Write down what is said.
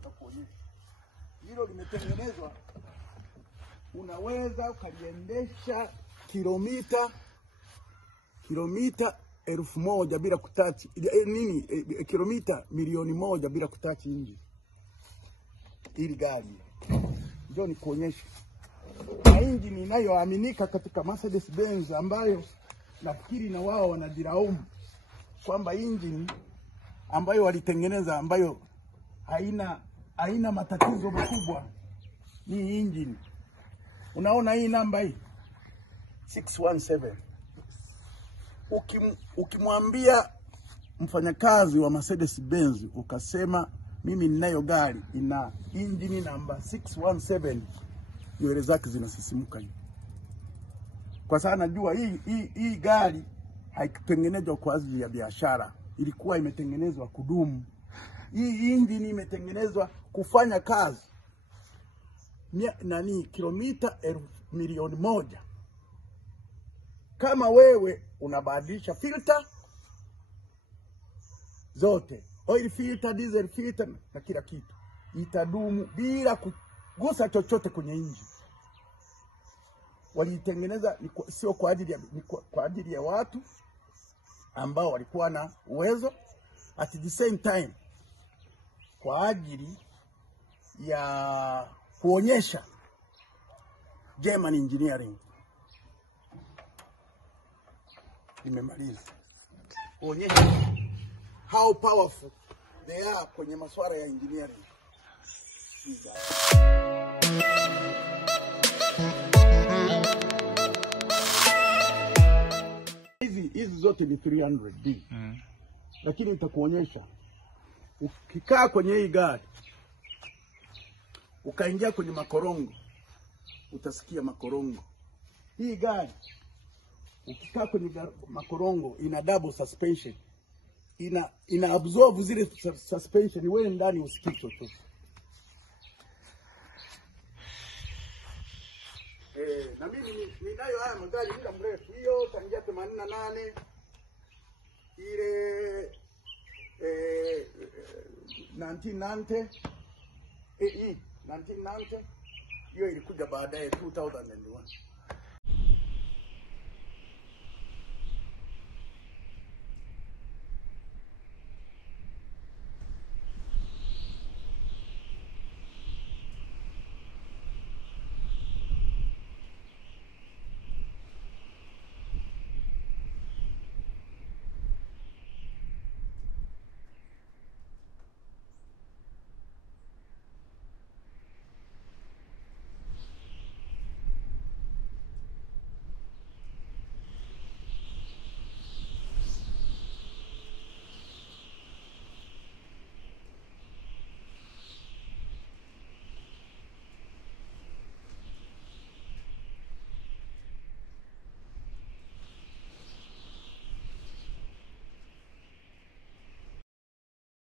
nitakuonyesha. Hilo limetengenezwa, unaweza ukaliendesha kilomita 1,000 bila kutachi kilomita 1,000,000 bila kutachi injini. Hili gari ndio nikuonyesha. Na injini inayoaminika katika Mercedes Benz, ambayo nafikiri na wao wanajilaumu kwamba injini ambayo walitengeneza, ambayo haina matatizo makubwa, ni injini. Unaona hii namba hii 617. Ukimwambia mfanyakazi wa Mercedes Benz ukasema mimi ninayo gari ina injini namba 617, nywele zake zinasisimuka. Kwa sababu najua hii gari haikutengenezwa kwa ajili ya biashara, ilikuwa imetengenezwa kudumu. Hii injini imetengenezwa kufanya kazi kilomita 1,000,000. Kama wewe unabadilisha filter zote, oil filter, diesel filter na kila kitu, itadumu bila kugusa chochote kwenye injini. Walitengeneza sio kwa ajili ya watu ambao walikuwa na uwezo, at the same time kwa ajili ya kuonyesha German engineering. Nimemaliza kuonyesha how powerful they are kwenye masuala ya engineering. Hizi zote ni 300D. Lakini nitakuonyesha, ukikaa kwenye hii gari ukaingia kwenye makorongo, utasikia makorongo. Hii gari ukikaa kwenye makorongo ina double suspension, ina absorb zile suspension, wewe ndani usikii chochote. Na mimi ninayo haya magari muda mrefu, hiyo tangia 88, ile 1990, 1990 hiyo ilikuja baadaye 2001.